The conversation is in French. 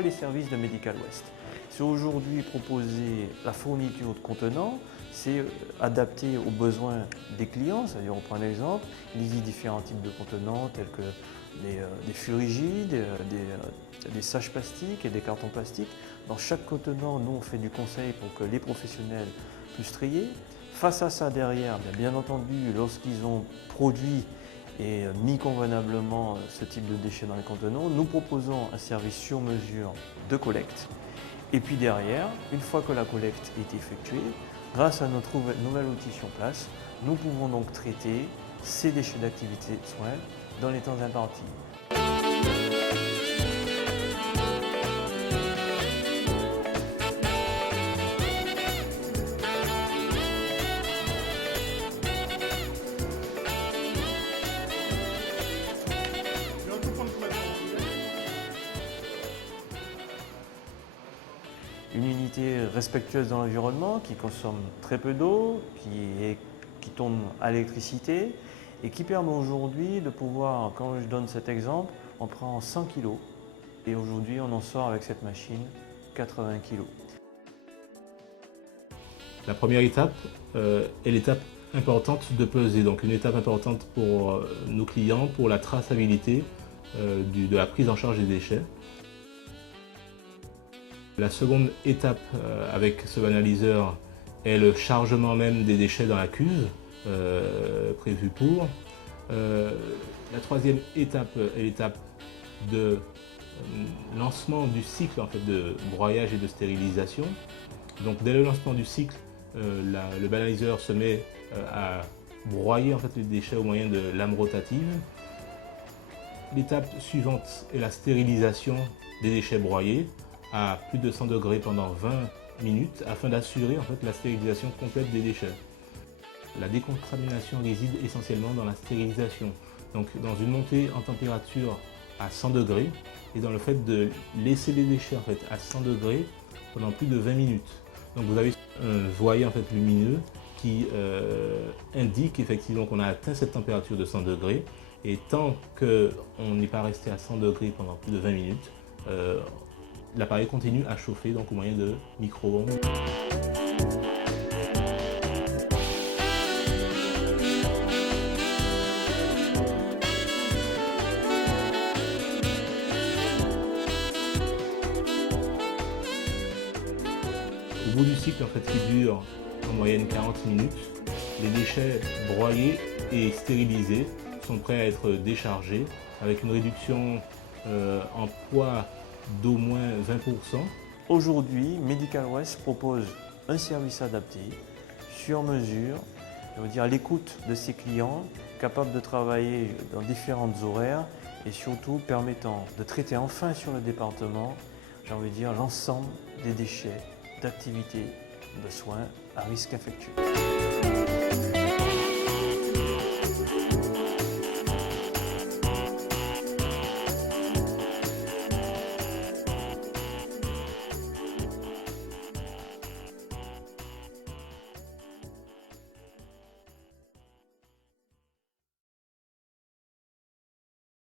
quoi les services de Medical West? C'est aujourd'hui proposer la fourniture de contenants, c'est adapté aux besoins des clients, c'est-à-dire on prend un exemple, il existe différents types de contenants tels que des fûts rigides, des saches plastiques et des cartons plastiques. Dans chaque contenant, nous on fait du conseil pour que les professionnels puissent trier. Face à ça derrière, bien entendu, lorsqu'ils ont produit et mis convenablement ce type de déchets dans les contenants, nous proposons un service sur mesure de collecte. Et puis derrière, une fois que la collecte est effectuée, grâce à notre nouvel outil sur place, nous pouvons donc traiter ces déchets d'activité de soins dans les temps impartis. Une unité respectueuse de l'environnement qui consomme très peu d'eau, qui tourne à l'électricité et qui permet aujourd'hui de pouvoir, quand je donne cet exemple, on prend 100 kg et aujourd'hui on en sort avec cette machine 80 kg. La première étape est l'étape importante de peser, donc une étape importante pour nos clients, pour la traçabilité de la prise en charge des déchets. La seconde étape avec ce banaliseur est le chargement même des déchets dans la cuve prévue pour. La troisième étape est l'étape de lancement du cycle en fait, de broyage et de stérilisation. Donc dès le lancement du cycle, le banaliseur se met à broyer en fait, les déchets au moyen de lames rotatives. L'étape suivante est la stérilisation des déchets broyés à plus de 100 degrés pendant 20 minutes afin d'assurer en fait, la stérilisation complète des déchets. La décontamination réside essentiellement dans la stérilisation, donc dans une montée en température à 100 degrés et dans le fait de laisser les déchets en fait, à 100 degrés pendant plus de 20 minutes. Donc vous avez un voyer en fait, lumineux qui indique effectivement qu'on a atteint cette température de 100 degrés et tant qu'on n'est pas resté à 100 degrés pendant plus de 20 minutes, l'appareil continue à chauffer donc au moyen de micro-ondes. Au bout du cycle en fait, qui dure en moyenne 40 minutes, les déchets broyés et stérilisés sont prêts à être déchargés avec une réduction en poids d'au moins 20%. Aujourd'hui, Medical West propose un service adapté, sur mesure, je veux dire à l'écoute de ses clients, capable de travailler dans différentes horaires et surtout permettant de traiter enfin sur le département, j'ai envie de dire, l'ensemble des déchets d'activités de soins à risque infectieux.